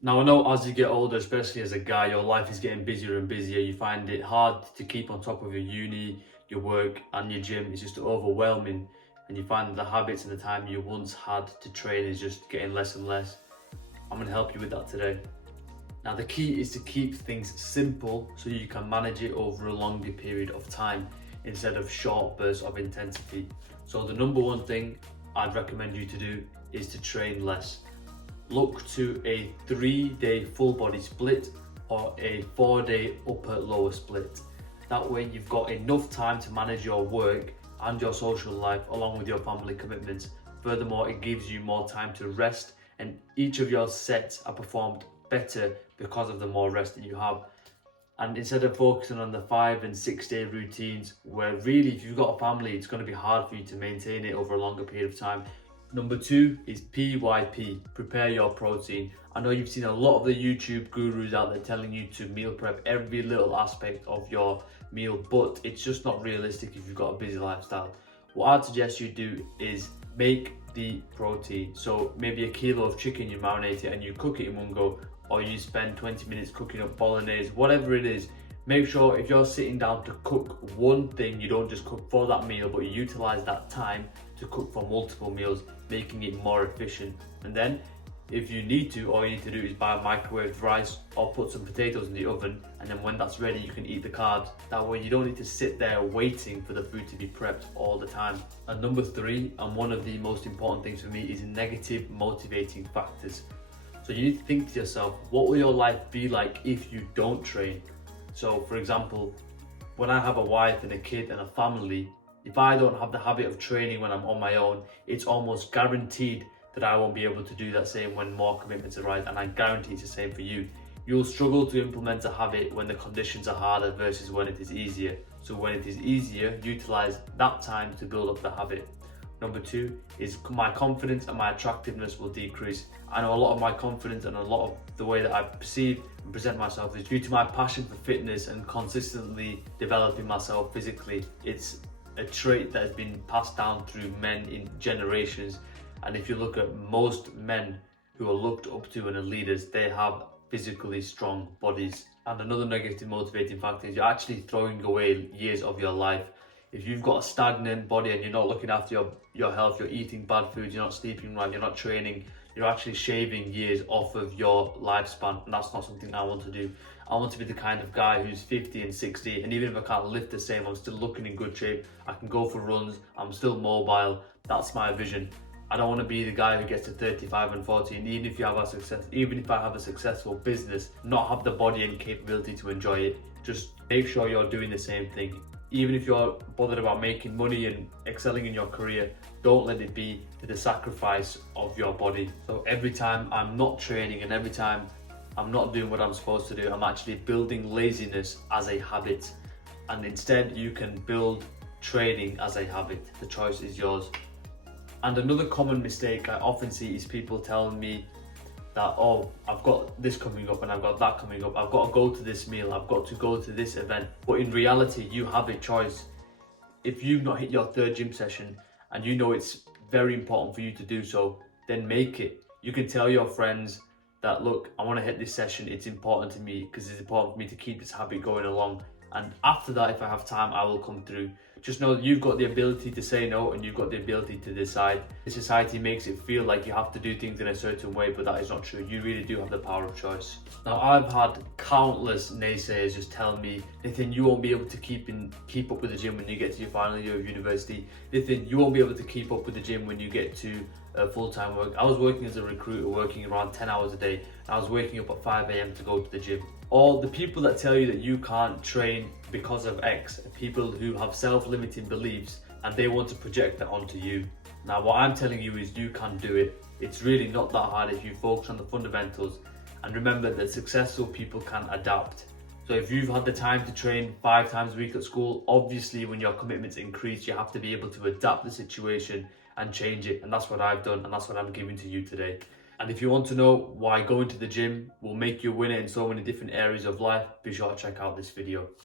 Now, I know as you get older, especially as a guy, your life is getting busier and busier. You find it hard to keep on top of your uni, your work, and your gym. It's just overwhelming. And you find that the habits and the time you once had to train is just getting less and less. I'm going to help you with that today. Now, the key is to keep things simple so you can manage it over a longer period of time instead of short bursts of intensity. So, the number one thing I'd recommend you to do is to train less. Look to a 3-day full body split or a 4-day upper lower split. That way you've got enough time to manage your work and your social life along with your family commitments. Furthermore, it gives you more time to rest, and each of your sets are performed better because of the more rest that you have. And instead of focusing on the 5 and 6 day routines, where really if you've got a family, it's going to be hard for you to maintain it over a longer period of time. Number 2 is PYP, prepare your protein. I know you've seen a lot of the YouTube gurus out there telling you to meal prep every little aspect of your meal, but it's just not realistic if you've got a busy lifestyle. What I'd suggest you do is make the protein. So maybe a kilo of chicken, you marinate it and you cook it in one go, or you spend 20 minutes cooking up bolognese, whatever it is. Make sure if you're sitting down to cook one thing, you don't just cook for that meal, but you utilize that time to cook for multiple meals, making it more efficient. And then if you need to, all you need to do is buy microwaved rice or put some potatoes in the oven, and then when that's ready you can eat the carbs. That way you don't need to sit there waiting for the food to be prepped all the time. And number 3, and one of the most important things for me, is negative motivating factors. So you need to think to yourself, what will your life be like if you don't train? So for example, when I have a wife and a kid and a family, if I don't have the habit of training when I'm on my own, it's almost guaranteed that I won't be able to do that same when more commitments arise, and I guarantee it's the same for you. You'll struggle to implement a habit when the conditions are harder versus when it is easier. So when it is easier, utilize that time to build up the habit. Number 2 is my confidence and my attractiveness will decrease. I know a lot of my confidence and a lot of the way that I perceive and present myself is due to my passion for fitness and consistently developing myself physically. It's a trait that has been passed down through men in generations. And if you look at most men who are looked up to and are leaders, they have physically strong bodies. And another negative motivating factor is you're actually throwing away years of your life. If you've got a stagnant body and you're not looking after your health, you're eating bad food, you're not sleeping right, you're not training, you're actually shaving years off of your lifespan, and that's not something I want to do. I want to be the kind of guy who's 50 and 60, and even if I can't lift the same, I'm still looking in good shape. I can go for runs, I'm still mobile. That's my vision. I don't want to be the guy who gets to 35 and 40, and even if I have a successful business, not have the body and capability to enjoy it. Just make sure you're doing the same thing. Even if you're bothered about making money and excelling in your career, don't let it be to the sacrifice of your body. So every time I'm not training and every time I'm not doing what I'm supposed to do, I'm actually building laziness as a habit. And instead you can build training as a habit. The choice is yours. And another common mistake I often see is people telling me that, oh, I've got this coming up and I've got that coming up, I've got to go to this meal, I've got to go to this event. But in reality, you have a choice. If you've not hit your 3rd gym session and you know it's very important for you to do so, then make it. You can tell your friends that, look, I want to hit this session, it's important to me because it's important for me to keep this habit going along. And after that, if I have time, I will come through. Just know that you've got the ability to say no and you've got the ability to decide. The society makes it feel like you have to do things in a certain way, but that is not true. You really do have the power of choice. Now, I've had countless naysayers just tell me, Nathan, you won't be able to keep up with the gym when you get to your final year of university. Nathan, you won't be able to keep up with the gym when you get to full-time work. I was working as a recruiter, working around 10 hours a day, and I was waking up at 5 a.m. to go to the gym. Or the people that tell you that you can't train because of X are people who have self-limiting beliefs and they want to project that onto you. Now, what I'm telling you is you can do it. It's really not that hard if you focus on the fundamentals and remember that successful people can adapt. So if you've had the time to train 5 times a week at school, obviously when your commitments increase, you have to be able to adapt the situation and change it. And that's what I've done, and that's what I'm giving to you today. And if you want to know why going to the gym will make you a winner in so many different areas of life, be sure to check out this video.